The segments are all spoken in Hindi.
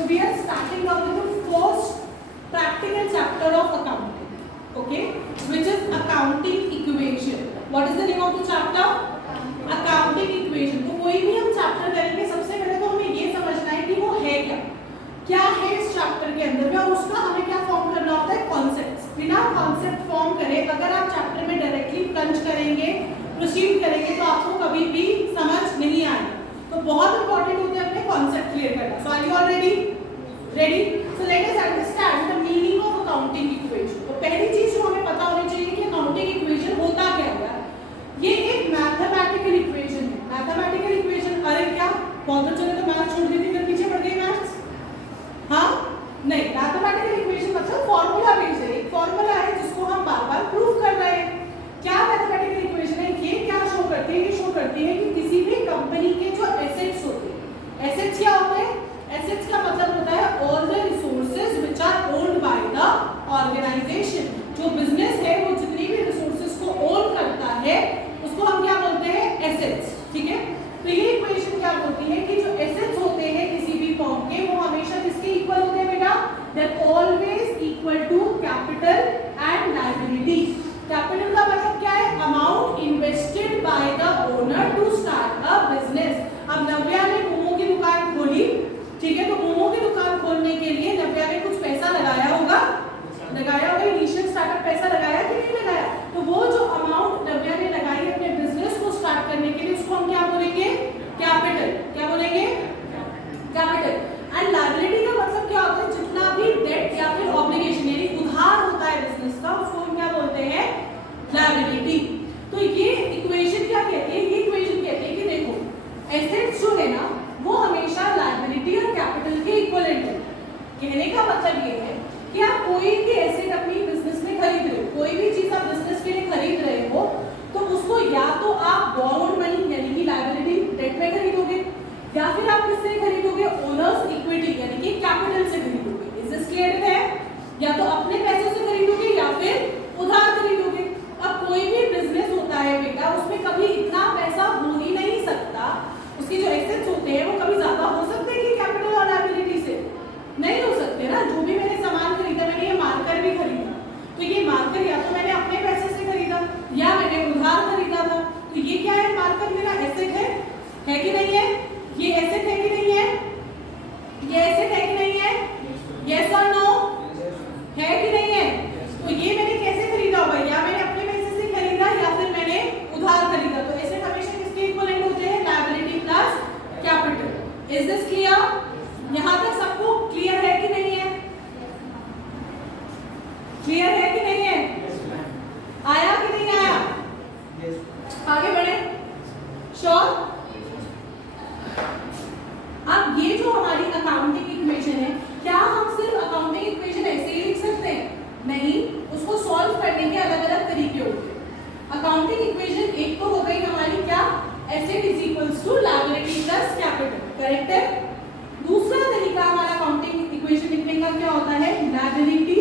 So we are starting now with the first practical chapter of accounting, okay, which is accounting equation. What is the name of the chapter? Accounting equation. तो कोई भी हम चैप्टर करेंगे सबसे पहले तो हमें ये समझना है कि वो है क्या है इस चैप्टर के अंदर में, और उसका हमें क्या फॉर्म करना होता है, कॉन्सेप्ट्स. बिना कॉन्सेप्ट फॉर्म करे अगर आप चैप्टर में डायरेक्टली प्लंज करेंगे, प्रोसीड करेंगे, तो आपको कभी भी समझ नहीं आएगा. तो बहुत इंपॉर्टेंट होता है अपने कॉन्सेप्ट क्लियर करना. So are you all ready? So let us understand the meaning of accounting equation. तो पहली चीज जो हमें पता होनी चाहिए कि अकाउंटिंग इक्वेशन होता क्या है. ये एक मैथमेटिकल इक्वेशन है. मैथमेटिकल इक्वेशन, अरे क्या बहुत बच्चों ने तो मैथ छोड़ दी थी, फिर पीछे पड़ गई मैथ्स. हाँ नहीं, मैथमेटिकल इक्वेशन मतलब फॉर्मूला बेस्ड है. एक फॉर्मूला है जिसको हम बार बार प्रूव कर रहे हैं. क्या मैथमेटिकल इक्वेशन है? ये क्या शो करती है? ये शो करती है कि किसी भी कंपनी के जो एसेट्स होते हैं, एसेट्स क्या होते हैं? एसेट्स का मतलब होता है all the resources which are owned by the organisation. जो बिजनेस है वो जितनी भी रिसोर्सेज को ओन करता है उसको हम क्या बोलते हैं? एसेट्स. ठीक है. तो ये इक्वेशन क्या बोलती है कि जो एसेट्स होते हैं किसी भी फर्म के, वो हमेशा किसके इक्वल होते हैं बेटा? They are always equal to capital and liability. Capital का मतलब क्या है? Amount invested by the owner to start a business. अब नव्या ने मोमो की दुकान खोली, ठीक है, तो मोमो की दुकान खोलने के लिए नव्या ने कुछ पैसा लगाया होगा, इनिशियल स्टार्टअप पैसा लगाया कि नहीं लगाया? तो वो जो अमाउंट नव्या ने लगाई अपने बिजनेस को स्टार्ट करने के लिए, उसको हम क्या बोलेंगे? कैपिटल. क्या बोलेंगे? कैपिटल. एंड लायबिलिटी का मतलब क्या होता है? जितना भी डेट या फिर ऑब्लिगेशन यानी उधार होता है बिजनेस का, उसको हम क्या बोलते हैं? लायबिलिटी. तो ये इक्वेशन क्या कहती है? ये इक्वेशन कहती है कि देखो एसेट्स जो है ना वो हमेशा लायबिलिटी और कैपिटल के इक्विवेलेंट है. कहने का मतलब ये है कि आप कोई भी एसेट अपनी बिजनेस में खरीद रहे हो, कोई भी चीज आप बिजनेस के लिए खरीद रहे हो, तो उसको या तो आप बॉरोड मनी यानी कि लायबिलिटी डेट में खरीदोगे, या फिर आप किससे खरीदोगे? ओनर्स इक्विटी यानी कि कैपिटल से खरीदोगे. इज दिस क्लियर है? या तो अपने पैसों से खरीदोगे या फिर उधार खरीदोगे. अब कोई भी बिजनेस होता है बेटा, उसमें कभी इतना पैसा हो ही नहीं सकता. उसके जो एसेट्स होते हैं वो कभी ज्यादा हो सकते हैं कि कैपिटल और लायबिलिटी से? नहीं हो सकते ना. जो भी मैंने सामान खरीदा, मैंने ये मार्कर भी खरीदा, तो ये मार्कर या तो मैंने अपने पैसे से खरीदा या मैंने उधार खरीदा था. तो ये क्या है? मार्कर मेरा एसेट है कि नहीं है? ये एसेट है कि नहीं है? ये एसेट है कि नहीं है? यस और नो? है कि नहीं है? तो ये मैंने कैसे खरीदा होगा? या मैंने अपने पैसे से खरीदा या फिर मैंने उधार खरीदा. तो एसेट हमेशा किसके इक्विवेलेंट होते हैं? Liability plus capital. Is this clear? यहां तक सबको क्लियर है कि नहीं है? क्लियर है कि नहीं है? आया कि नहीं आया? आगे बढ़े. श्योर? अब ये जो हमारी अकाउंटिंग इक्वेशन है, क्या हम सिर्फ अकाउंटिंग इक्वेशन ऐसे ही लिख सकते हैं? नहीं, उसको सॉल्व करने के अलग अलग तरीके होते हैं. अकाउंटिंग इक्वेशन एक तो हो गई हमारी क्या? Asset is equals to liability plus capital. Correct है? दूसरा तरीका हमारा अकाउंटिंग इक्वेशन लिखने का क्या होता है? Liability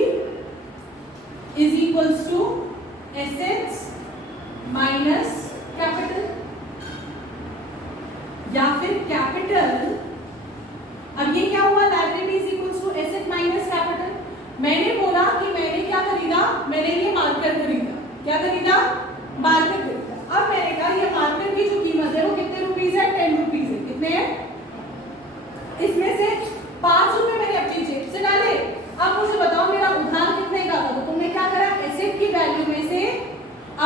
is equals to assets minus capital, या फिर कैपिटल. अब ये क्या हुआ? Liability is equals to asset minus capital. मैंने बोला कि मैंने क्या खरीदा? मैंने ये मार्कर खरीदा. क्या खरीदा? मार्कर खरीदा. अब मैंने कहा ये मार्कर की जो कीमत है वो कितने रुपीस है? 10 रुपीस है. कितने है? इसमें से 5 रुपए मैंने अपनी जेब से डाले. अब मुझे बताओ मेरा उधार कितने का था? तो तुमने क्या करा? एसेट की वैल्यू में से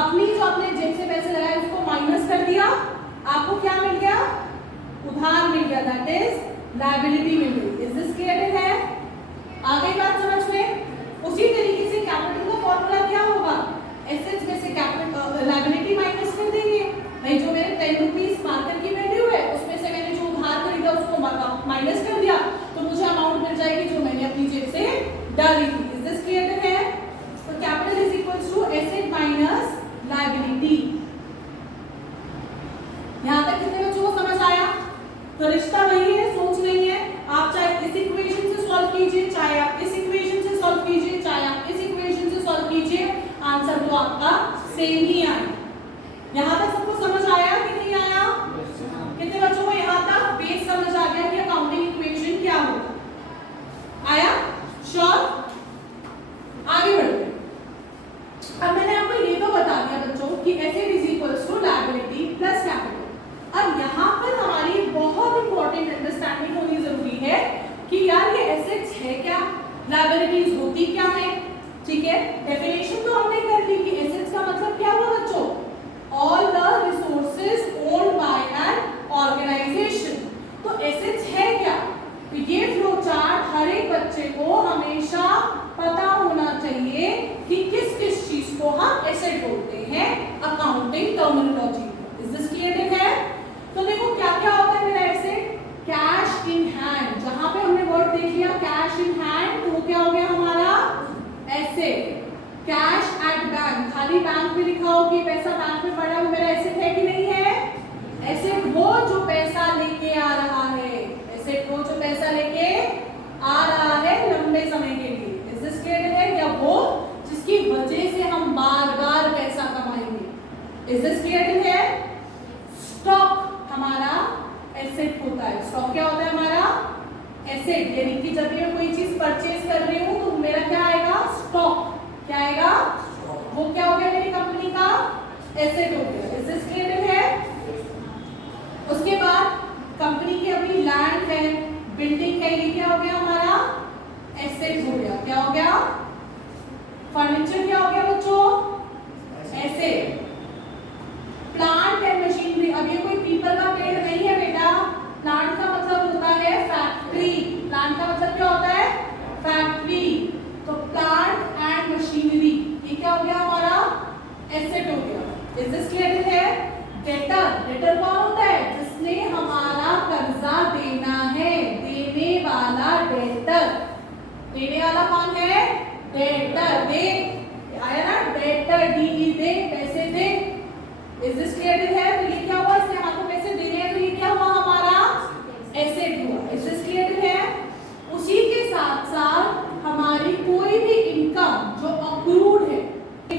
अपनी जो अपने जेब से पैसे लगाए उसको माइनस कर दिया. आपको क्या मिल गया? उधार मिल गया. दैट इज लायबिलिटी मिल गई. इज दिस क्लियर है? आ गई बात समझ में? उसी तरीके से कैपिटल का फॉर्मूला क्या होगा? एसेट्स में से कैपिटल लायबिलिटी माइनस कर देंगे. भाई जो मेरे 10 रुपीस मार्कर की वैल्यू है उसमें से मैंने जो उधार खरीदा उसको माइनस कर दिया, तो मुझे अमाउंट मिल जाएगी जो मैंने अपनी जेब से डाली थी. इज दिस क्लियर है? तो capital is equals to asset minus liability. यहां तक कितने बच्चों को समझ आया? तो रिश्ता वही है, सोच नहीं है. आप चाहे इस इक्वेशन से सॉल्व कीजिए, चाहे आप इस इक्वेशन से सॉल्व कीजिए, चाहे आप इस इक्वेशन से सॉल्व कीजिए, आंसर तो आपका सेम ही आएगा. यहां तक सबको समझ आया कि नहीं आया? कितने बच्चों को यहां तक बेस समझ आ गया कि अकाउंटिंग इक्वेशन क्या होगा? दिखाओ कि पैसा बैंक में पड़ा है वो मेरा एसेट है कि नहीं है? एसेट वो जो पैसा लेके आ रहा है, एसेट वो जो पैसा लेके आ रहा है लंबे समय के लिए। इज दिस क्लियर है? या वो जिसकी वजह से हम बार बार पैसा कमाएंगे। इज दिस क्लियर है? स्टॉक हमारा एसेट होता है। स्टॉक क्या होता है हमारा? एसेट। यानी कि जब मैं कोई चीज परचेज कर रही हूँ तो मेरा क्या आएगा? स्टॉक। क्या आएगा? वो क्या हो गया मेरी कंपनी का? एसेट हो गया। इज दिस क्लियर है? उसके बाद कंपनी की अभी लैंड है, बिल्डिंग है, ये क्या हो गया हमारा? एसेट हो गया। क्या हो गया? फर्नीचर क्या हो गया बच्चों? एसेट। प्लांट एंड मशीनरी, अब ये कोई पीपल का पेड़ नहीं है बेटा। प्लांट का मतलब होता है फैक्ट्री। प्लांट का मतलब क्या होता है? फैक्ट्री। तो प्लांट एंड मशीनरी ये क्या हो गया हमारा? एसेट हो गया। इज दिस क्लियर है? डेटर, डेटर कौन होता है? जिसने हमारा कर्जा देना है, देने वाला डेटर। देने वाला कौन है? डेटर। दे आया ना? डेटर, डी दे, पैसे दे। इज दिस क्लियर है? तो ये क्या हुआ? इसने हमको पैसे देने हैं तो ये क्या हुआ हमारा? एसेट हुआ। इज दिस क्लियर है? उसी के साथ साथ हमारी कोई भी इनकम जो अक्रूड है,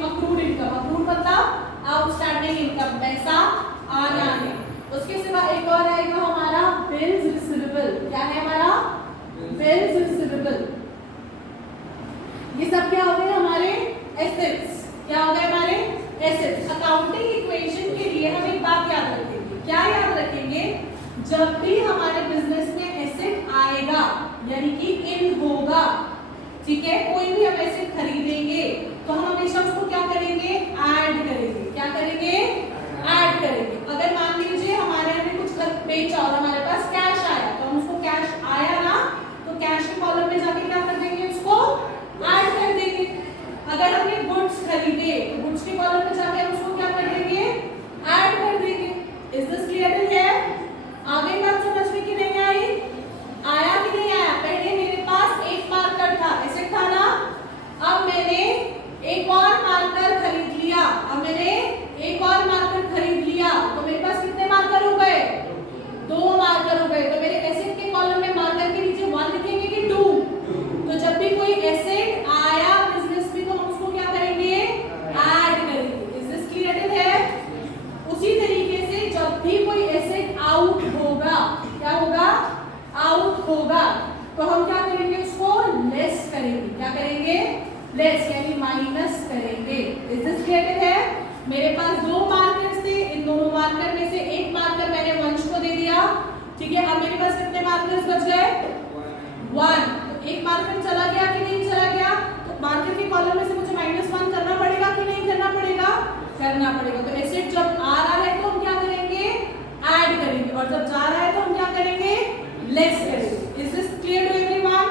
अक्रूड इनकम, अक्रूड मतलब आउटस्टैंडिंग इनकम, पैसा आना है। उसके सिवा एक और आएगा हमारा बिल्स रिसीवेबल। क्या है हमारा? Bills receivable. ये सब क्या हो गए हमारे? एसेट्स। क्या हो गए हमारे? एसेट्स। अकाउंटिंग इक्वेशन के लिए हम एक बात याद रखेंगे। क्या याद रखेंगे? जब भी हमारे बिजनेस में एसेट आएगा यानी कि इन होगा, ठीक है, कोई भी हम एसेट खरीदेंगे तो हम हमेशा उसको क्या करेंगे? ऐड करेंगे। क्या करेंगे? ऐड करेंगे। अगर मान लीजिए हमारे हमने कुछ बेचा और हमारे पास कैश आया तो हम उसको कैश आया ना तो कैश के कॉलम में जाके क्या कर देंगे? उसको ऐड कर देंगे। अगर हमने गुड्स खरीदे तो गुड्स के कॉलम में जाके हम उसको क्या कर देंगे? ऐड कर देंगे। इज दिस क्लियर है? आगे बात समझ में कि नहीं आई? आया कि नहीं आया? पहले मेरे पास एक मार्कर था, एसेट था ना। अब मैंने एक और मार्कर खरीद लिया। अब मैंने एक और मार्कर खरीद लिया तो मेरे पास कितने मार्कर हो गए? 2 मार्कर हो गए। तो मेरे एसेट के कॉलम में मार्कर के नीचे 1 लिखेंगे कि 2? तो जब भी कोई एसेट आया बिजनेस में तो हम उसको क्या करेंगे? ऐड करेंगे। इज दिस क्लियर है? उसी तरीके से जब भी कोई एसेट आउट होगा, क्या होगा? आउट होगा तो हम क्या करेंगे? उसको लेस करेंगे। क्या करेंगे? लेस यानी माइनस करेंगे। इज दिस क्लियर है? मेरे पास 2 मार्कर्स थे, इन दोनों मार्कर में से एक मार्कर मैंने वंश को दे दिया, ठीक है। अब मेरे पास कितने मार्कर्स बच गए? 1। तो एक मार्कर चला गया कि नहीं चला गया? तो मार्कर के कॉलम में से मुझे -1 करना पड़ेगा कि नहीं करना पड़ेगा? करना पड़ेगा। तो एसेट जब आ रहा है तो हम क्या करेंगे? ऐड करेंगे और जब जा रहा है तो हम क्या करेंगे? लेस करेंगे। Is this clear to everyone?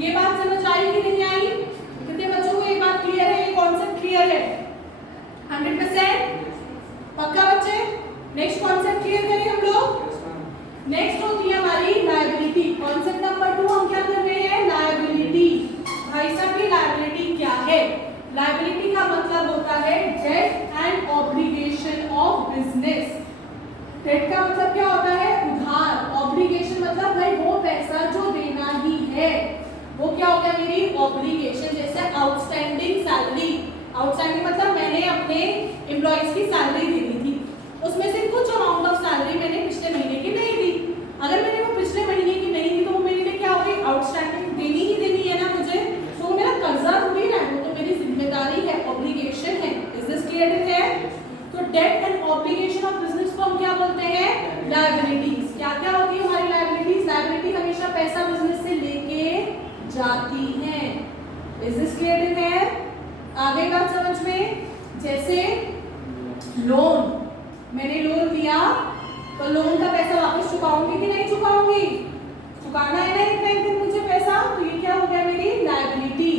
ये बात समझ आई कि नहीं आई? कितने बच्चों को ये बात क्लियर है? ये कॉन्सेप्ट क्लियर है? 100% पक्का बच्चे? नेक्स्ट कॉन्सेप्ट क्लियर करें हम लोग। नेक्स्ट होती है हमारी लायबिलिटी। कॉन्सेप्ट नंबर 2 हम क्या कर रहे हैं? लायबिलिटी। भाई साहब ये लायबिलिटी क्या है? लायबिलिटी का मतलब होता है debt and obligation of business. Debt का मतलब क्या होता है? उधार। ऑब्लिगेशन मतलब भाई वो पैसा जो देना ही है, वो क्या होगा? मेरी ऑब्लिगेशन। जैसे आउटस्टैंडिंग सैलरी। आउटस्टैंडिंग मतलब मैंने अपने एम्प्लॉइज की सैलरी दे दी थी, उसमें से कुछ अमाउंट ऑफ सैलरी मैंने पिछले महीने की नहीं दी। अगर मैंने वो पिछले महीने की नहीं दी तो वो मेरे लिए क्या हो गई? आउटस्टैंडिंग देनी ही देनी है ना मुझे, तो वो मेरा कर्जा थोड़ी ना, वो तो मेरी जिम्मेदारी है, ऑब्लिगेशन है। इज दिस क्लियर है? तो debt and obligation of business को हम क्या बोलते हैं? लायबिलिटीज। क्या क्या होती है हमारी लायबिलिटीज? लायबिलिटी हमेशा पैसा बिजनेस से लेके जाती है। इज दिस क्लियर है? आगे बात समझ में? जैसे लोन, मैंने लोन लिया तो लोन का पैसा वापस चुकाऊंगी कि नहीं चुकाऊंगी? चुकाना है ना इतना एक दिन मुझे पैसा, तो ये क्या हो गया? मेरी लायबिलिटी।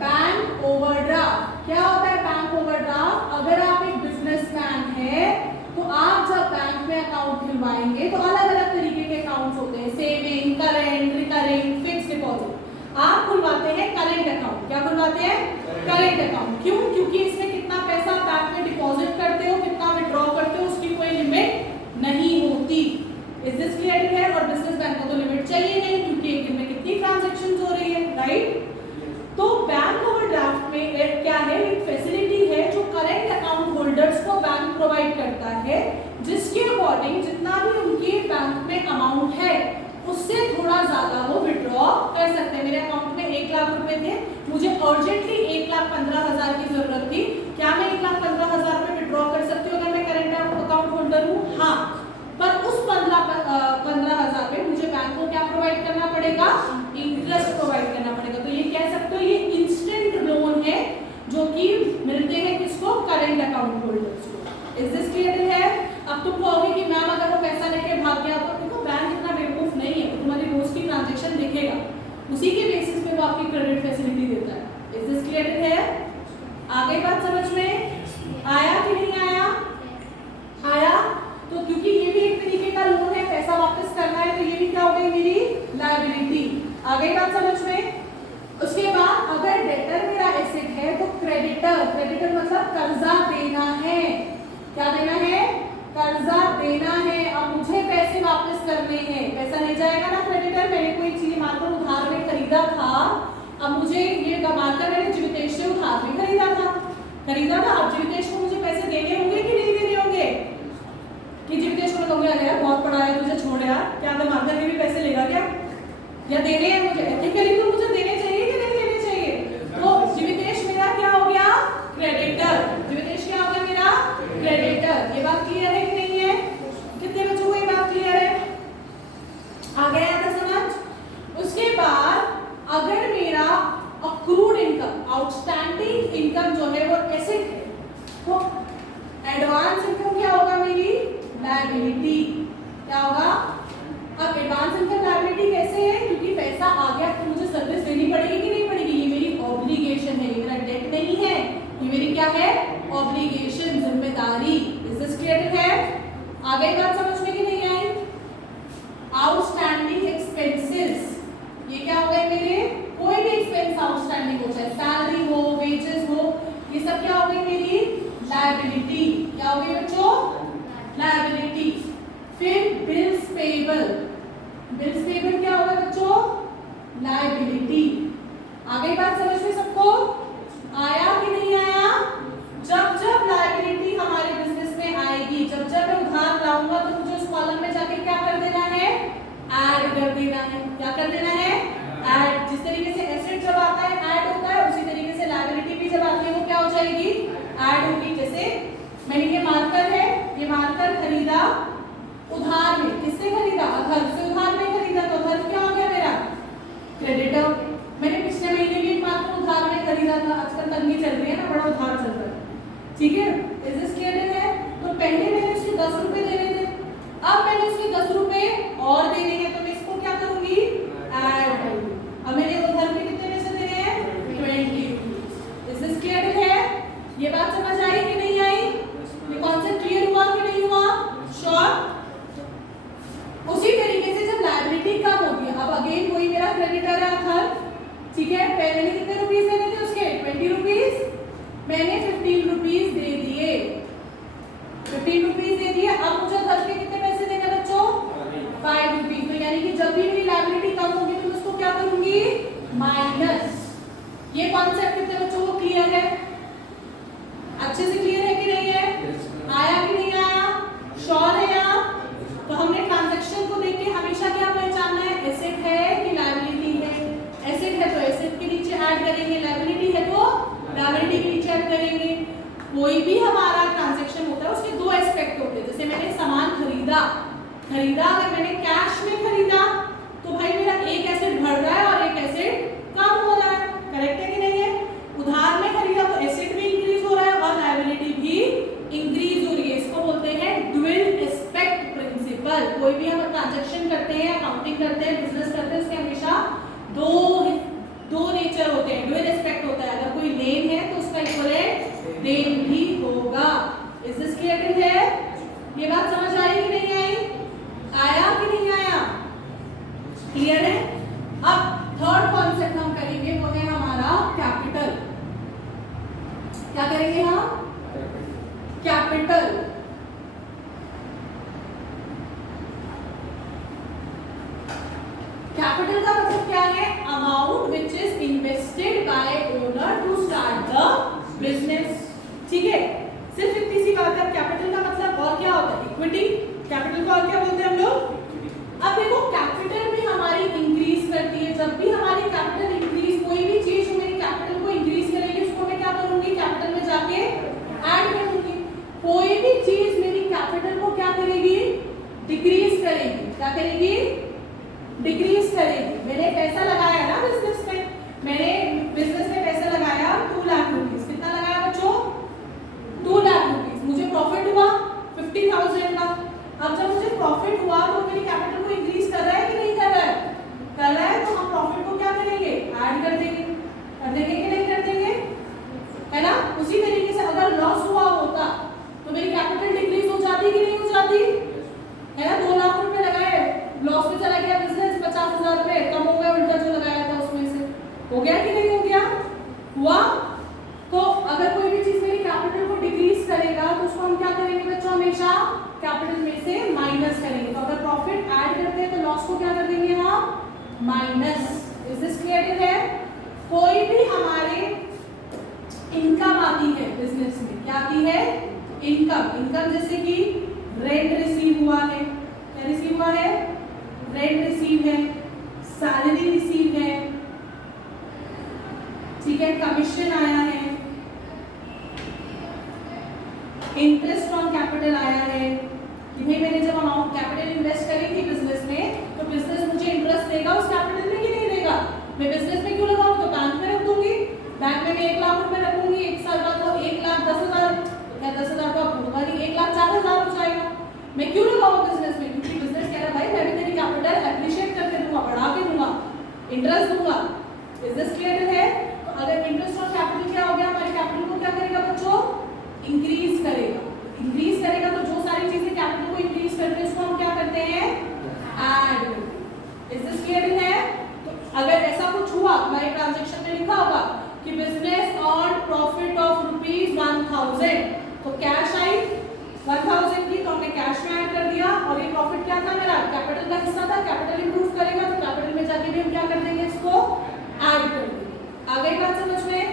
Bank overdraft. क्या होता है बैंक ओवरड्राफ्ट? अगर आप एक बिजनेसमैन है तो आप जब बैंक में अकाउंट खुलवाएंगे तो अलग अलग तरीके के अकाउंट्स होते हैं, saving, current, recurring, fixed deposit. आप खुलवाते हैं करेंट अकाउंट। क्या खुलवाते हैं? Current account. क्यों? क्योंकि इसमें कितना पैसा बैंक में डिपॉजिट करते हो, कितना विड्रॉ करते हो, उसकी कोई लिमिट नहीं होती। इज दिस क्लियर है? और बिजनेस बैंक को तो लिमिट चाहिए नहीं, क्योंकि एक दिन में कितनी ट्रांजैक्शंस हो रही है, राइट? तो बैंक ओवरड्राफ्ट में क्या है, एक फैसिलिटी है जो करेंट अकाउंट होल्डर्स को बैंक प्रोवाइड करता है, जिसके अकॉर्डिंग जितना भी उनके बैंक में अमाउंट है उससे थोड़ा ज्यादा वो विड्रॉ कर सकते हैं। मेरे अकाउंट में 1 लाख रुपए थे, मुझे अर्जेंटली 1,15,000 की जरूरत थी, क्या मैं 1,15,000 रुपए विड्रॉ कर सकती हूँ अगर मैं करेंट अकाउंट होल्डर हूँ? हाँ, पर उस 15,000 पे मुझे बैंक को क्या प्रोवाइड करना पड़ेगा? इंटरेस्ट प्रोवाइड करना पड़ेगा। तो ये कह सकते हो ये इंस्टेंट लोन है जो कि मिलते हैं किसको? करेंट अकाउंट होल्डर्स को। इज दिस क्लियर है? अब तुम कहोगे कि मैम अगर वो पैसा लेके भाग गया तो देखो बैंक इतना बेवकूफ नहीं है, तो तुम्हारी रोज की ट्रांजैक्शन देखेगा, उसी के बेसिस पे वो आपकी क्रेडिट फैसिलिटी देता है। इज दिस क्लियर है? आगे बात समझ में आया कि नहीं आया? आया? तो क्योंकि ये भी एक तरीके का लोन है, पैसा वापस करना है, तो ये भी क्या हो गई मेरी लायबिलिटी। आ गई बात समझ में? उसके बाद अगर डेटर मेरा एसेट है तो क्रेडिटर, क्रेडिटर मतलब कर्जा देना है। क्या देना है? कर्जा देना है। अब मुझे पैसे वापस करने हैं, पैसा ले जाएगा ना क्रेडिटर। मैंने कोई चीज मात्र उधार में खरीदा था, अब मुझे ये मानकर मैंने जीवितेश से उधार में खरीदा था, अब जीवितेश को मुझे पैसे देने होंगे कि नहीं देने होंगे? कि जीवितेश को कहूंगा अरे यार बहुत पड़ा है तुझे, छोड़ यार, क्या मैं मानकर के भी पैसे लेगा क्या, या देने हैं मुझे एथिकली, तो मुझे देने चाहिए कि नहीं देने चाहिए? तो जीवितेश मेरा क्या हो गया? क्रेडिटर। जीवितेश क्या हो गया मेरा? क्रेडिटर। ये बात क्लियर है कि नहीं है? कितने बच्चों को ये बात क्लियर है? आ गया था समझ? उसके बाद अगर मेरा अक्रूड इनकम, आउटस्टैंडिंग इनकम जो है वो एसेट है, तो एडवांस इनकम क्या होगा मेरी? लायबिलिटी। क्या होगा? अब एडवांस इनकम लायबिलिटी कैसे है? क्योंकि पैसा आ गया तो मुझे सर्विस देनी पड़ेगी कि नहीं पड़ेगी? ये मेरी ऑब्लिगेशन है, ये मेरा डेट नहीं है, ये मेरी क्या है? ऑब्लिगेशन, जिम्मेदारी। इज दिस क्लियर है? आ गई बात समझ में कि नहीं आई? आउटस्टैंडिंग एक्सपेंसेस, ये क्या हो गए मेरे? कोई भी एक्सपेंस आउटस्टैंडिंग हो, चाहे सैलरी हो, वेजेस हो, ये सब क्या हो गई मेरी? लायबिलिटी। क्या हो गई बच्चों? लायबिलिटी। फिर बिल्स पेएबल, बिल्स पेएबल क्या होगा बच्चों? लायबिलिटी। आ गई बात समझ में सबको? आया कि नहीं आया? जब जब लायबिलिटी हमारे बिजनेस में आएगी, जब जब मैं उधार लाऊंगा तो मुझे उस कॉलम में जाके क्या कर देना है? ऐड कर देना है। क्या कर देना है? ऐड। जिस तरीके से एसेट जब आता है ऐड होता है, उसी तरीके से लायबिलिटी भी जब आती है वो क्या हो जाएगी? ऐड होगी। जैसे मैंने ये मार्कर है, ये मार्कर खरीदा उधार में, किससे खरीदा? अधर्व से उधार में खरीदा, तो अधर्व क्या हो गया मेरा? क्रेडिटर। मैंने पिछले महीने भी मात्र उधार में खरीदा था, आजकल तंगी चल रही है ना, बड़ा उधार चल रहा है, ठीक है? इज दिस क्लियर है? तो पहले मैंने उसके 10 रुपए देने थे, अब मैंने उसके 10 रुपए और देने हैं, तो मैं इसको क्या करूंगी? ऐड करूंगी। अब मेरे उधार में कितने पैसे देने हैं? 20। इज दिस क्लियर है? ये बात समझ आई कि नहीं आई? ये कॉन्सेप्ट क्लियर हुआ कि नहीं हुआ? श्योर? उसी तरीके से जब लायबिलिटी कम होती है, अब अगेन कोई मेरा क्रेडिटर है अथर्व, ठीक है? पहले कितने रुपीस देने थे उसके? 20 रुपीस। मैंने 15 रुपीस दे दिए, 15 रुपीस दे दिए। अब मुझे अथर्व के कितने पैसे देने बच्चों? 5 रुपीस। तो यानी कि जब भी मेरी लायबिलिटी कम होगी तो मैं उसको क्या करूंगी? माइनस। ये कॉन्सेप्ट कितने बच्चों को क्लियर है? अच्छे से क्लियर है कि नहीं है? आया कि नहीं आया? श्योर है आप? तो हमने ट्रांजैक्शन को देख के हमेशा क्या पहचानना है? एसेट है कि लायबिलिटी है? एसेट है तो एसेट के नीचे ऐड करेंगे, लायबिलिटी है तो लायबिलिटी के नीचे ऐड करेंगे। कोई भी हमारा ट्रांजैक्शन होता है उसके दो एस्पेक्ट होते हैं। जैसे मैंने सामान खरीदा, अगर मैंने कैश में खरीदा तो भाई मेरा एक एसेट बढ़ रहा है और एक एसेट कम हो रहा है, करेक्ट है कि नहीं है? उधार में खरीदा तो एसेट भी इंक्रीज हो रहा है और लायबिलिटी भी इंक्रीज हो रही है। इसको बोलते हैं ड्यूअल एस्पेक्ट प्रिंसिपल। कोई भी हम ट्रांजैक्शन करते हैं, अकाउंटिंग करते हैं, बिजनेस करते हैं, उसके हमेशा दो नेचर होते हैं, ड्यूअल एस्पेक्ट होता है। अगर कोई लेन है तो उसका इक्विवेलेंट देन भी होगा। इज दिस क्लियर है? ये बात समझ आई कि नहीं आई? आया कि नहीं आया? क्लियर है? अब थर्ड कॉन्सेप्ट हम करेंगे वो है हमारा कैपिटल। क्या करेंगे हम? कैपिटल का मतलब क्या है? Amount which is invested by owner to start the business. ठीक है, सिर्फ इतनी सी बात है। कैपिटल का मतलब और क्या होता है? इक्विटी। कैपिटल को और क्या बोलते हैं हम लोग? अब देखो कैपिटल भी हमारी इंक्रीज करती है। जब भी हमारी कैपिटल इंक्रीज, कोई भी चीज जो मेरी कैपिटल को इंक्रीज करेगी उसको मैं क्या करूंगी? कैपिटल में जाके ऐड करूंगी। कोई भी चीज मेरी कैपिटल को क्या करेगी? डिक्रीज करेगी। क्या करेगी? डिक्रीज करेगी। मैंने पैसा लगाया ना बिजनेस में, मैंने बिजनेस में पैसा लगाया 2 लाख रुपीस। कितना लगाया बच्चों? 2 लाख रुपीस। मुझे प्रॉफिट हुआ 50,000 का। अब जब मुझे प्रॉफिट हुआ तो मेरी कैपिटल को इंक्रीज कर रहा है कि नहीं कर रहा है? कर रहा है। तो हम प्रॉफिट को क्या करेंगे? ऐड कर देंगे। कर देंगे कि नहीं कर देंगे? है ना? उसी तरीके से अगर लॉस हुआ होता तो मेरी कैपिटल डिक्रीज हो जाती कि नहीं हो जाती? है ना? 2 लाख रुपए लगाए, लॉस में चला गया बिजनेस, 50,000 रुपए कम हो गए उल्टा जो लगाया था उसमें से। हो गया कि नहीं हो गया? हुआ। तो अगर कोई भी चीज मेरी कैपिटल को डिक्रीज करेगा तो उसको हम क्या करेंगे बच्चों? हमेशा कैपिटल में से माइनस करेंगे। तो अगर प्रॉफिट ऐड करते हैं तो लॉस को क्या कर देंगे हम? माइनस। इज दिस क्लियर है? कोई भी हमारे इनकम आती है बिजनेस में, क्या आती है? इनकम। इनकम जैसे कि रेंट रिसीव हुआ है। क्या रिसीव हुआ है? रेंट रिसीव है, सैलरी रिसीव है, ठीक है, कमीशन आया है, इंटरेस्ट ऑन कैपिटल आया है कि भाई मैंने जब अमाउंट कैपिटल इन्वेस्ट करी थी बिजनेस में तो बिजनेस मुझे इंटरेस्ट देगा उस कैपिटल में कि नहीं देगा? मैं बिजनेस में क्यों लगाऊं? तो बैंक में रख दूंगी। बैंक में मैं 1 लाख रुपए रखूंगी, 1 साल बाद तो 1,10,000, क्या 10,000 का होगा नहीं, 1,04,000 हो जाएगा। मैं क्यों लगाऊं बिजनेस में? क्योंकि बिजनेस कह रहा है भाई मैं भी तेरी कैपिटल एप्रिशिएट करके दूंगा, बढ़ा के दूंगा, इंटरेस्ट दूंगा। इज दिस क्लियर है? तो अगर इंटरेस्ट ऑन कैपिटल क्या हो गया? हमारे कैपिटल को क्या करेगा बच्चों? इंक्रीज करेगा। इंक्रीज करेगा तो जो सारी चीजें कैपिटल को इंक्रीज करते हैं उसको हम क्या करते हैं? ऐड। इज दिस क्लियर है? तो अगर ऐसा कुछ हुआ, हमारे ट्रांजैक्शन में लिखा होगा कि बिजनेस अर्न प्रॉफिट ऑफ ₹1,000, तो कैश आई 1,000 की, तो हमने कैश में ऐड कर दिया और ये प्रॉफिट क्या था? मेरा कैपिटल का हिस्सा था। कैपिटल इंप्रूव करेगा तो कैपिटल में जाके भी हम क्या कर देंगे? इसको ऐड कर देंगे। आ गई बात समझ में?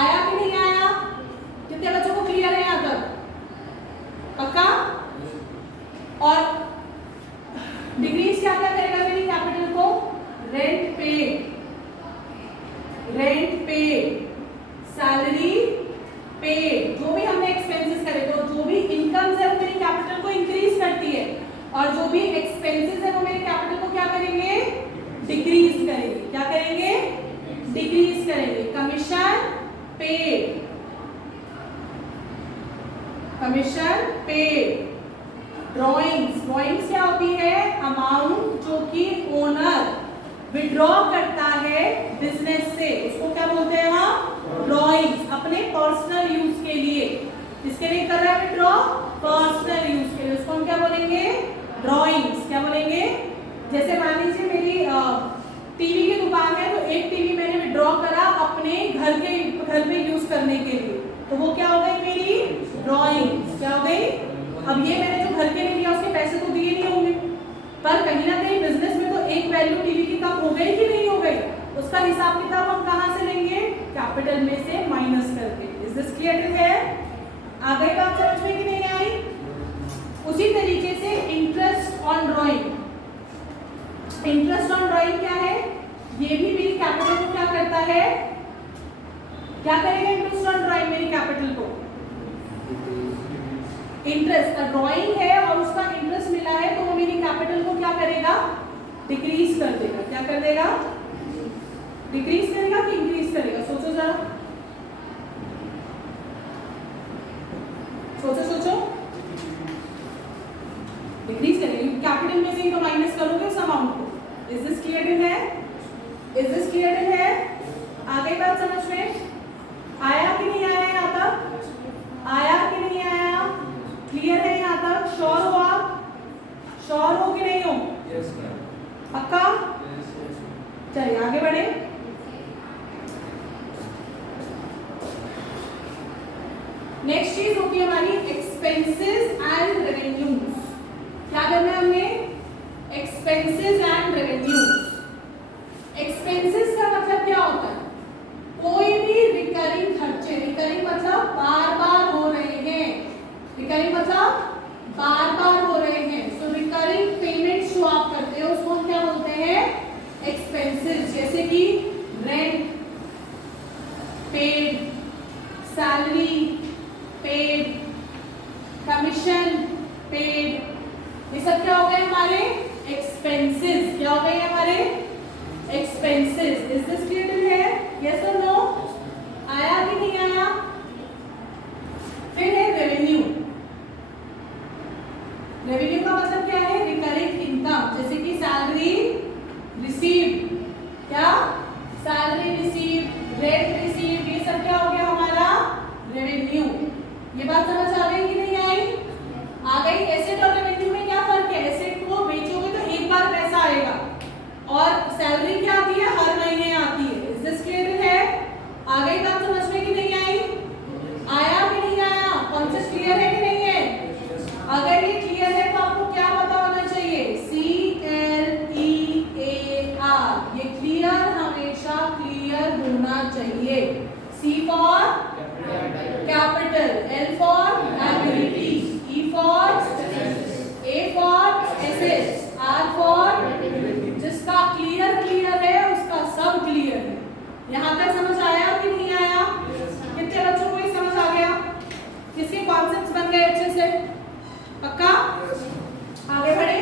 आया कि नहीं आया? कितने बच्चों को क्लियर है यहाँ तक? पक्का? और डिक्रीज क्या क्या करेगा मेरी कैपिटल को? रेंट पे, रेंट पे, सैलरी पे, जो भी हमने एक्सपेंसेस करे तो जो भी इनकम्स है वो मेरी कैपिटल को इंक्रीज करती है और जो भी एक्सपेंसेस है वो मेरे कैपिटल को क्या करेंगे? डिक्रीज करेंगे। क्या करेंगे? डिक्रीज करेंगे। कमीशन पे, कमीशन पे, ड्रॉइंग्स। ड्रॉइंग्स क्या होती है? अमाउंट जो कि ओनर विड्रॉ करता है बिजनेस से, उसको क्या बोलते हैं हम? ड्रॉइंग्स। अपने पर्सनल यूज के लिए। किसके लिए कर रहा है विड्रॉ? पर्सनल यूज के लिए। उसको हम क्या बोलेंगे? ड्रॉइंग्स। क्या बोलेंगे? जैसे मान लीजिए मेरी टीवी की दुकान है तो एक टीवी मैंने विड्रॉ करा अपने घर पे यूज करने के लिए, तो वो क्या हो गई? मेरी ड्रॉइंग्स। क्या हो गई? अब ये मैंने जो घर के लिए लिया उसके पैसे तो दिए नहीं होंगे, पर कहीं ना कहीं बिजनेस में तो एक वैल्यू टीवी की कम हो गई कि नहीं हो गई? उसका हिसाब किताब हम कहां से लेंगे? कैपिटल में से माइनस करके। इज दिस क्लियर है? आ गई बात समझ में कि नहीं आई? उसी तरीके से interest on drawing. Interest on drawing क्या है? ये भी मेरी कैपिटल को क्या करता है? क्या करेगा इंटरेस्ट ऑन ड्रॉइंग मेरी कैपिटल को? इंटरेस्ट। ड्रॉइंग है और उसका इंटरेस्ट मिला है तो वो मेरी कैपिटल को क्या करेगा? डिक्रीज कर देगा। क्या कर देगा? डिक्रीज करेगा कि इंक्रीज करेगा? सोचो जरा, सोचो सोचो। डिक्रीज करेगा। कैपिटल में से इनको माइनस करोगे उस अमाउंट को। इज दिस क्लियर है? इज दिस क्लियर है? आ गई बात समझ में? आया कि नहीं आया यहाँ तक? आया कि नहीं आया? क्लियर है यहाँ तक? श्योर हो आप? श्योर हो कि नहीं हो? Yes ma'am. पक्का? चलिए आगे बढ़े। नेक्स्ट चीज होती है हमारी एक्सपेंसेस एंड रेवेन्यूज। क्या करना है हमने? Expenses and revenues. बार बार हो रहे हैं, सो रिकरिंग पेमेंट जो आप करते हो उसको हम क्या बोलते हैं, एक्सपेंसेस, जैसे कि rent paid, salary paid, commission paid, ये सब क्या हो गए हमारे एक्सपेंसेस, क्या हो गए हमारे expenses. Is this clear to है, यस और नो, आया कि नहीं आया। फिर है रेवेन्यू, रेवेन्यू का मतलब क्या है, रिकरिंग इनकम, जैसे कि सैलरी रिसीव, क्या सैलरी रिसीव, रेंट रिसीव, ये सब क्या हो गया हमारा रेवेन्यू। ये बात समझ आ गई कि नहीं आई, आ गई। एसेट और रेवेन्यू में क्या फर्क है, एसेट को बेचोगे तो एक बार पैसा आएगा और सैलरी क्या आती है, हर महीने आती है। इज दिस क्लियर है, आ गई बात समझ में कि नहीं आई, आया कि नहीं आया, कॉन्सेप्ट क्लियर है कि नहीं है। अगर ये क्लियर है तो आपको क्या पता होना चाहिए, CLEAR, ये क्लियर हमेशा क्लियर होना चाहिए। C for capital, L for liability, E for A for assets, R for जिसका क्लियर क्लियर है उसका सब क्लियर है। यहाँ तक समझ आया कि नहीं आया, कितने बच्चों को ये समझ आ गया, किसके कॉन्सेप्ट्स बन गए अच्छे से, पक्का। आगे बढ़े,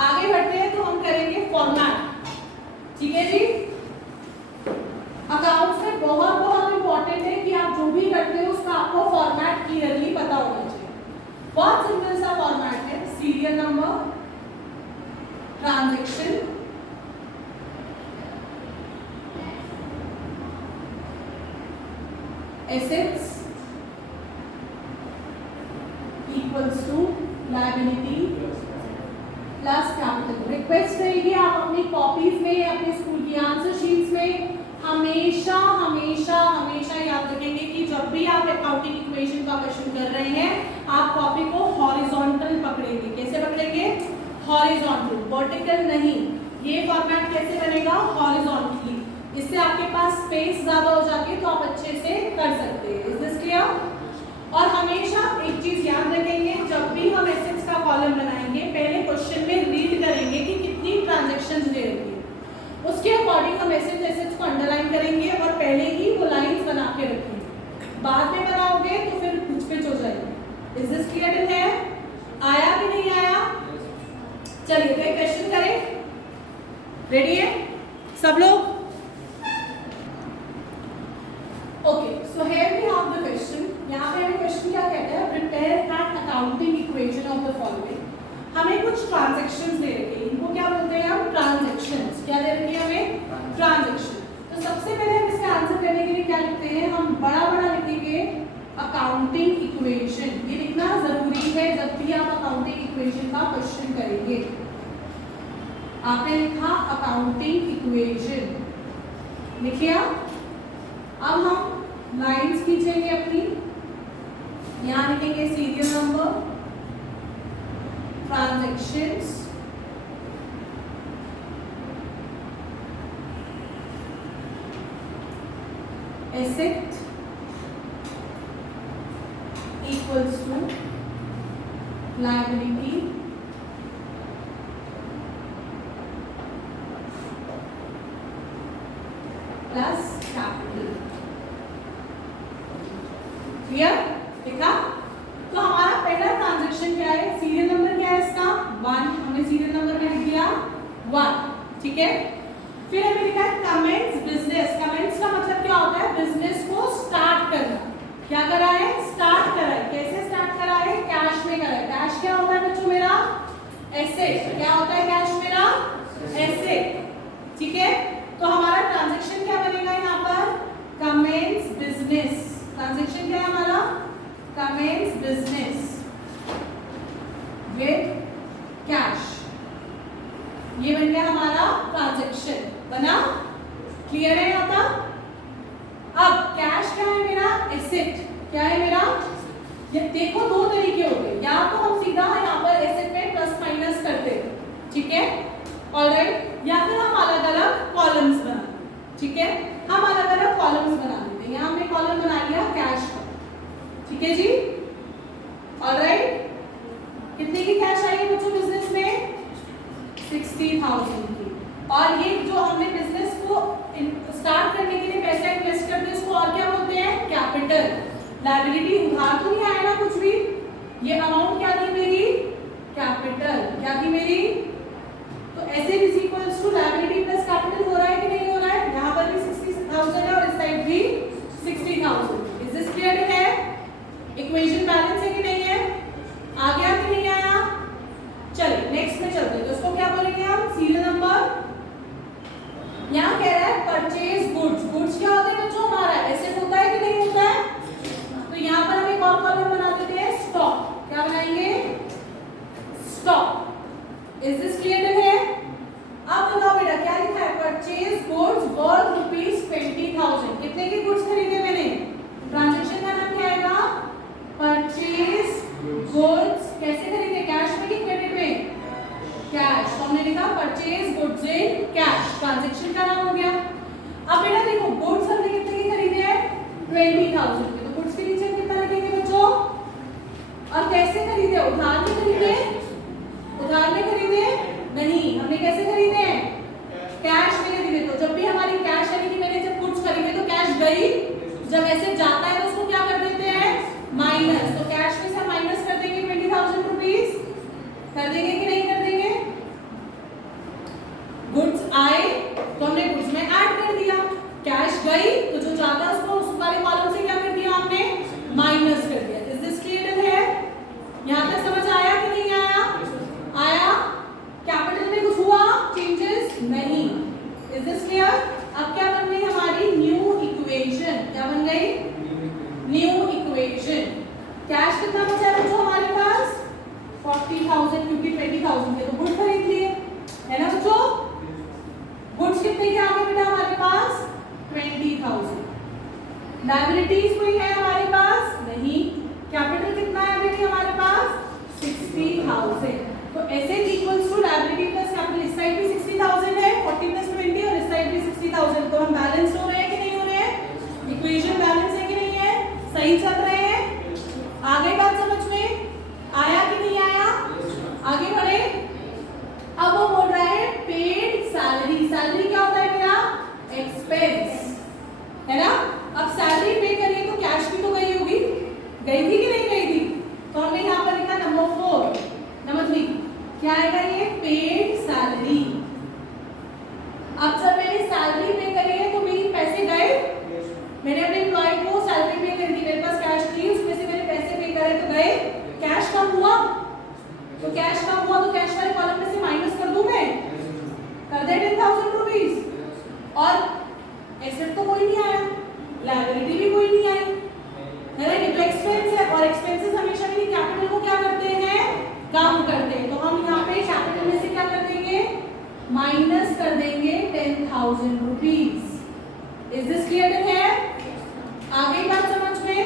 आगे बढ़ते हैं तो हम करेंगे फॉर्मेट, ठीक है जी। अकाउंट्स में बहुत बहुत इंपॉर्टेंट है कि आप जो भी करते हो उसका आपको फॉर्मेट क्लियरली पता होना चाहिए। बहुत सिंपल सा फॉर्मेट है, serial number, transaction, assets equals to liability plus capital. Request रहेगी आप अपनी कॉपीज में, अपने स्कूल की आंसर शीट्स में हमेशा हमेशा हमेशा याद रखेंगे कि जब भी आप अकाउंटिंग इक्वेशन का क्वेश्चन कर रहे हैं आप कॉपी को हॉरिजॉन्टल पकड़ेंगे। कैसे पकड़ेंगे, हॉरिजॉन्टल, वर्टिकल नहीं। ये फॉर्मेट कैसे बनेगा, हॉरिजॉन्टली, इससे आपके पास स्पेस ज्यादा हो जाती है तो आप अच्छे से कर सकते हैं। Is this clear. और हमेशा एक चीज याद रखेंगे, जब भी हम एसेट्स का कॉलम बनाएंगे पहले क्वेश्चन में रीड करेंगे कि कितनी ट्रांजैक्शंस दे रही है, उसके अकॉर्डिंग हम एसेट्स को अंडरलाइन करेंगे और पहले ही वो लाइंस बना के रखेंगे। बाद में बनाओगे तो फिर कुछ पिच हो जाएगी। इज दिस क्लियर है, आया कि नहीं आया। चलिए तो एक क्वेश्चन करें, रेडी है सब लोग। Okay, so here we have the question. यहाँ पे हमें क्वेश्चन क्या कहता है, prepare an accounting equation of the following. हमें कुछ ट्रांजैक्शंस दे रखे हैं, इनको क्या बोलते हैं हम, ट्रांजैक्शंस। क्या दे रखी है हमें, ट्रांजैक्शन। तो सबसे पहले हम इसका आंसर करने के लिए क्या लिखते हैं, हम बड़ा बड़ा लिखेंगे अकाउंटिंग इक्वेशन। ये लिखना जरूरी है जब भी आप अकाउंटिंग इक्वेशन का क्वेश्चन करेंगे। आपने लिखा अकाउंटिंग इक्वेशन, लिख लिया। अब हम लाइंस खींचेंगे अपनी, यहाँ लिखेंगे serial number, transactions, asset equals to liability plus capital. Clear, देखा। तो हमारा पहला ट्रांजैक्शन क्या है, सीरियल नंबर क्या है इसका 1, हमने सीरियल नंबर में लिख दिया 1, ठीक है। फिर हमें लिखा है कमेंस बिजनेस। कमेंस का मतलब क्या होता है, बिजनेस को स्टार्ट करना। क्या करा है, स्टार्ट करा है। कैसे स्टार्ट करा है, कैश में करा है। कैश क्या होता है बच्चों मेरा, एसेट। क्या होता है कैश मेरा, एसेट, ठीक है। तो हमारा ट्रांजैक्शन क्या बनेगा यहाँ पर, कमेंस बिजनेस। ट्रांजैक्शन क्या है हमारा, कमेंस बिजनेस विद कैश। ये बन गया हमारा ट्रांजैक्शन, बना। क्लियर है यहाँ तक। अब कैश क्या है मेरा, एसेट। क्या है मेरा, ये देखो दो तरीके हो गए, या तो हम सीधा यहाँ पर एसेट में प्लस माइनस करते हैं, ठीक है, ऑलराइट, या फिर हम अलग अलग कॉलम्स बनाते, ठीक है, हम अलग अलग कॉलम्स बनाते। ठीक है जी, ऑलराइट। कितने की कैश आएगी बच्चों बिजनेस में? 60,000 की। और ये जो हमने बिजनेस को स्टार्ट करने के लिए पैसा इन्वेस्ट करते हैं उसको और क्या बोलते हैं? कैपिटल। लायबिलिटी उधार तो नहीं आया ना कुछ भी, ये अमाउंट क्या थी मेरी? कैपिटल। क्या थी मेरी? तो asset is equals to liability plus capital हो रहा है कि नहीं हो रहा है? यहाँ पर भी 60,000 है और इस साइड भी 60,000। इज दिस क्लियर है? इक्वेशन बैलेंस है कि नहीं है? आ गया कि नहीं आया? चलिए नेक्स्ट में चलते हैं। तो इसको क्या बोलेंगे हम? Serial number. यहाँ कह रहा है परचेज गुड्स। गुड्स क्या होता है बच्चों? हमारा एसेट होता है कि नहीं होता है? तो यहाँ पर हम एक और कॉलम बना देते हैं, स्टॉक। क्या बनाएंगे? स्टॉक। इज दिस क्लियर है? अब बताओ बेटा क्या लिखा है? Purchase goods worth ₹20,000। कितने के गुड्स खरीदे मैंने? ट्रांजैक्शन का नाम क्या आएगा? Purchase goods. कैसे खरीदे? कैश में कि क्रेडिट में? कैश। तो हमने लिखा purchase goods in cash, transaction का नाम हो गया। अब बेटा देखो गुड्स हमने कितने के खरीदे हैं? 20,000 के। तो गुड्स के नीचे कितना लिखेंगे बच्चों? और कैसे खरीदे? उधार में खरीदे? उधार में खरीदे नहीं, हमने कैसे खरीदे हैं? कैश में खरीदे। तो जब भी हमारी कैश यानी कि मैंने जब गुड्स खरीदे तो कैश गई, जब ऐसे जाता है तो उसको क्या कर देते हैं? माइनस। तो कैश में से माइनस कर देंगे 20,000 रुपीस। कर देंगे कि नहीं कर देंगे? गुड्स आए तो हमने गुड्स में ऐड कर दिया, कैश गई तो जो जाता है उसको उस वाले कॉलम से क्या कर दिया हमने? माइनस कर दिया। इज दिस क्लियर है? यहाँ तक समझ आया कि नहीं आया? आया? कैपिटल में कुछ हुआ चेंजेस? नहीं। Is this clear? अब क्या बन गई हमारी? New equation. क्या बन गई? New equation. कैश कितना बचा है बच्चों हमारे पास? 40,000, क्योंकि 20,000 के तो गुड्स खरीद लिए है ना बच्चों। गुड्स कितने के आ गए बेटा हमारे पास? 20,000। लायबिलिटीज कोई है हमारे पास? नहीं। कैपिटल कितना है बेटी हमारे पास? 60,000। तो asset equals to liability plus capital. इस साइड भी 60,000 है, 40 प्लस 20 और इस साइड भी 60,000। तो हम बैलेंस हो रहे हैं कि नहीं हो रहे हैं? इक्वेशन बैलेंस है कि नहीं है? सही चल रहे हैं? आगे बात समझ में आया कि नहीं आया? आगे बढ़े। अब वो बोल रहा है पेड सैलरी। सैलरी क्या होता है मेरा? एक्सपेंस है ना। अब सैलरी पे करिए तो कैश भी तो गई होगी, गई थी कि नहीं गई थी? तो हमने यहाँ पर लिखा नंबर 4, नंबर 3 क्या आएगा? ये पेड सैलरी। अब जब मैंने सैलरी पे करी है तो मेरे पैसे गए, मैंने अपने एम्प्लॉय को सैलरी पे कर दी, मेरे पास कैश थी उसमें से मैंने पैसे पे करे तो गए, कैश कम हुआ। तो कैश कम हुआ तो कैश वाले कॉलम में से माइनस कर दूं मैं? कर दे 10,000 रुपीस। और एसेट तो कोई नहीं आया, लायबिलिटी भी कोई नहीं आई है ना। ये तो एक्सपेंस है और एक्सपेंसेस हमेशा भी कैपिटल को क्या करते हैं? कम करते हैं। तो हम यहाँ पे कैपिटल में से क्या कर देंगे? माइनस कर देंगे 10,000 रुपीस। इज दिस क्लियर है? आगे बात समझ में।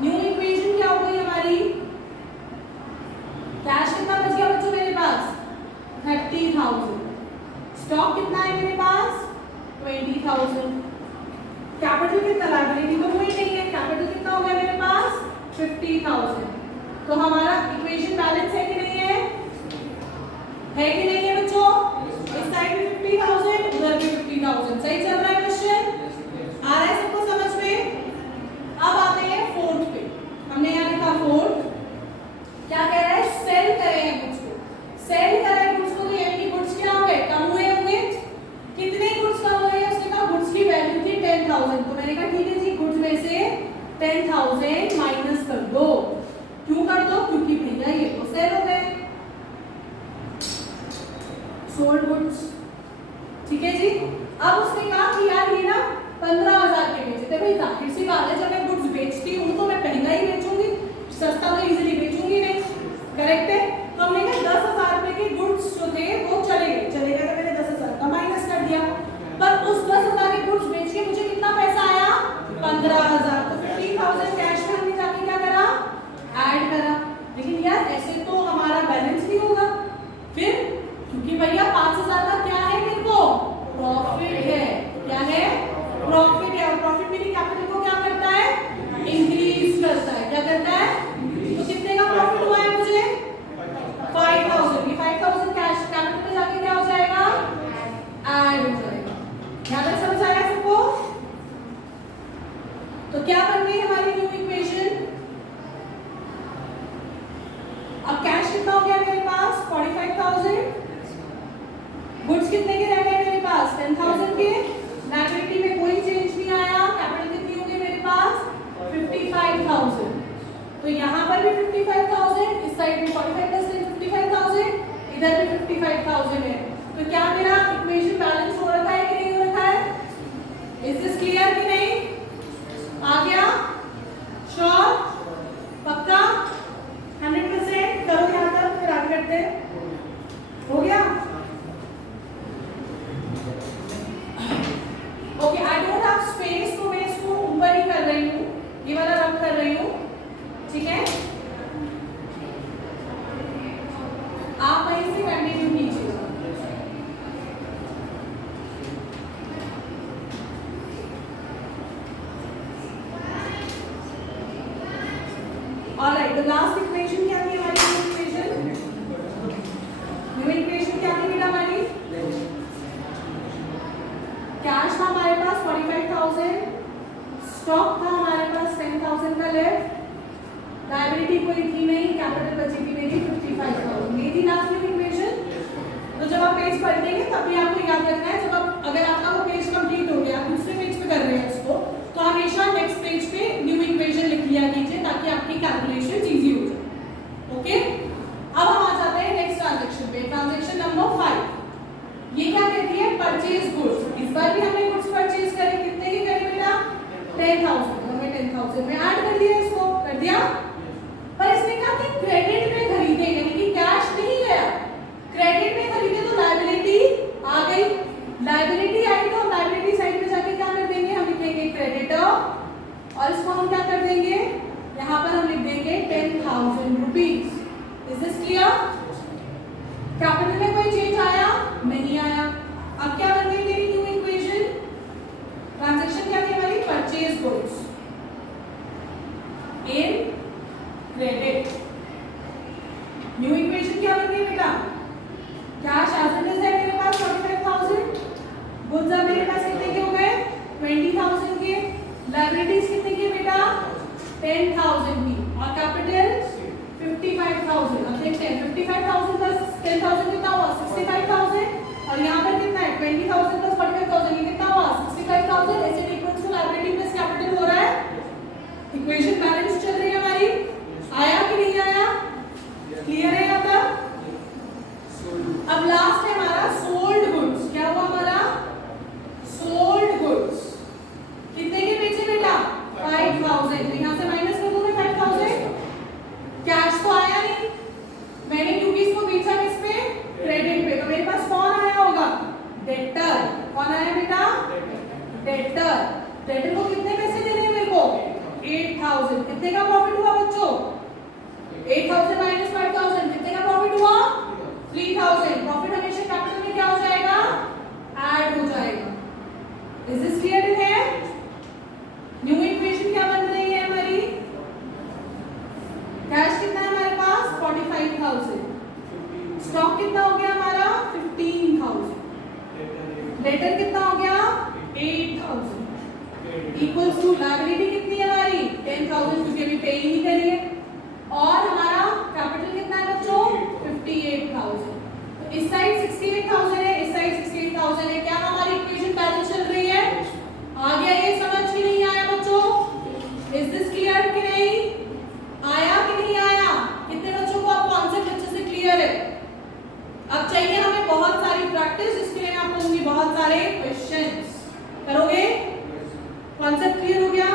न्यू इक्वेशन क्या हो गई हमारी? कैश कितना बच गया बच्चों मेरे पास? 30,000। स्टॉक कितना है मेरे पास? 20,000। कैपिटल कितना? लायबिलिटी तो कोई नहीं है, कैपिटल कितना हो गया मेरे पास? 50,000। तो हमारा इक्वेशन बैलेंस है कि नहीं है? है कि नहीं है बच्चों? इस साइड में 50,000, उधर भी 50,000। सही चल रहा है क्वेश्चन? आ रहा है सबको समझ में? अब आते हैं फोर्थ पे। हमने यहाँ लिखा फोर्थ। क्या कह रहा है? सेल करें गुड्स को। सेल करें गुड्स को तो यानी कि गुड्स क्या हो गए? कम हुए होंगे। कितने गुड्स कम हुए? उसने कहा गुड्स की वैल्यू थी 10,000। तो मैंने कहा ठीक है जी, गुड्स में से 10,000 माइनस कर दो। क्यों कर दो? क्योंकि भैया ये तो सेल हो गए, सोल्ड गुड्स। ठीक है जी। अब उसने कहा कि यार ये ना 15,000 के बेचे थे। भाई जाहिर सी बात है, जब मैं गुड्स बेचती हूँ तो मैं महंगा ही बेचूंगी, सस्ता तो इजीली बेचूंगी नहीं। करेक्ट है? तो हमने कहा 10,000 रुपए के गुड्स जो थे वो चले गए। तो मैंने 10,000 का माइनस कर दिया। पर उस 10,000 के गुड्स बेच के मुझे कितना पैसा आया? 15,000। तो 15,000 कैश में हमने जाके क्या करा? ऐड करा। लेकिन यार ऐसे तो हमारा बैलेंस नहीं होगा फिर, क्योंकि भैया 5,000 का क्या है मेरे को? प्रॉफिट है। क्या है? प्रॉफिट है। और प्रॉफिट मेरी कैपिटल को क्या करता है? इंक्रीज करता है। क्या करता है? तो क्या बन गई हमारी न्यू इक्वेशन? अब कैश कितना हो गया मेरे पास 45,000, गुड्स कितने के रह गए मेरे पास 10,000 के, लायबिलिटी में कोई चेंज नहीं आया, कैपिटल कितनी हो गई मेरे पास 55,000। तो यहाँ पर भी 55,000, इस साइड में 45 प्लस 55,000, इधर भी 55,000 है। तो क्या मेरा इक्वेशन बैलेंस हो रखा है कि नहीं हो रखा है? इज दिस क्लियर कि नहीं? आ गया? श्योर? पक्का? 100%? करो यहाँ तक, फिर आगे करते हैं। हो गया? Okay, I don't have space तो मैं इसको ऊपर ही कर रही हूँ, ये वाला रब कर रही हूँ, ठीक है? आप वहीं से कंटिन्यू कीजिएगा। ऑलराइट, द लास्ट इक्वेशन क्या थी हमारी? न्यू इक्वेशन क्या थी बेटा हमारी? कैश था हमारे पास 45,000, स्टॉक था हमारे पास 10,000 का लेफ्ट, लायबिलिटी कोई थी नहीं, कैपिटल बची थी मेरी 55,000। ये थी लास्ट में इक्वेशन। तो जब आप पेज पलटेंगे तब भी आपको याद रखना है, जब आप अगर आपका वो पेज कंप्लीट हो गया, दूसरे पेज पे कर रहे हैं उसको, तो हमेशा नेक्स्ट पेज पे न्यू इक्वेशन लिख लिया कीजिए ताकि आपकी कैलकुलेशन इजी हो जाए। ओके, अब हम आ जाते हैं नेक्स्ट ट्रांजैक्शन पे, ट्रांजैक्शन नंबर 5। ये क्या कहती है? Purchase goods. इस बार भी हमने गुड्स परचेज करे, कितने की करे बेटा? 10,000। हमने 10,000 में ऐड कर दिया, इसको कर दिया, पर इसने कहा कि क्रेडिट में खरीदे, यानी कि कैश नहीं गया, क्रेडिट में खरीदे, तो लायबिलिटी आ गई। लायबिलिटी आई तो लायबिलिटी साइड में जाके क्या कर देंगे? हम लिखेंगे क्रेडिटर, और इसको हम क्या कर देंगे? यहाँ पर हम लिख देंगे 10,000 rupees. Is this clear? Capital में कोई चेंज आया? नहीं आया। अब क्या बन गई मेरी न्यू इक्वेशन? ट्रांजैक्शन क्या थी हमारी? Purchase goods in credit. New equation क्या बन गई बेटा? कैश एज इट इज है मेरे पास 45,000, गुड्स अब मेरे पास कितने के हो गए? 20,000 के, लायबिलिटीज कितने की बेटा? 10,000 की, और कैपिटल 55,000। अब देखते हैं 55,000 प्लस 10,000 कितना हुआ? 65,000, और यहाँ पर कितना है? 20,000 प्लस 45,000, ये कितना हुआ? 65,000। ऐसे equals to liability plus capital हो रहा है, इक्वेशन बैलेंस चल रही है हमारी। आया कि नहीं आया? क्लियर है यहाँ तक? अब लास्ट है हमारा सोल्ड गुड्स। क्या हुआ हमारा? सोल्ड गुड्स कितने के बेचे बेटा? 5,000। यहाँ से माइनस कर दूंगा 5,000, कैश तो आया नहीं, मैंने क्योंकि इसको बेचा किस पे? क्रेडिट पे, तो मेरे पास कौन आया होगा? डेटर। कौन आया बेटा? डेटर। डेटर को कितने पैसे देने हैं मेरे को? 8,000। कितने का प्रॉफिट हुआ बच्चों? 8,000 माइनस 5,000, कितने का प्रॉफिट हुआ? 3,000। प्रॉफिट हमेशा कैपिटल में क्या हो जाएगा? ऐड हो जाएगा। इज दिस क्लियर है? न्यू इक्वेशन क्या बन रही है हमारी? कैश कितना है हमारे पास? 45,000। स्टॉक कितना हो गया हमारा? 15,000। डेटर कितना हो गया? 8,000। इक्वल्स टू लायबिलिटी कितनी है हमारी? 10,000, क्योंकि अभी पे ही नहीं करिए, और हमारा कैपिटल कितना है बच्चों? 58,000। तो इस साइड 68,000 है, इस साइड 68,000 है। क्या हमारी इक्वेशन बैलेंस चल रही है? आ गया ये समझ कि नहीं आया बच्चों? इज दिस क्लियर कि नहीं? आया कि नहीं आया? कितने बच्चों को अब कॉन्सेप्ट अच्छे से क्लियर है? अब चाहिए हमें बहुत सारी प्रैक्टिस, इसके लिए मैं आपको दूंगी बहुत सारे क्वेश्चंस। करोगे? कॉन्सेप्ट क्लियर हो गया?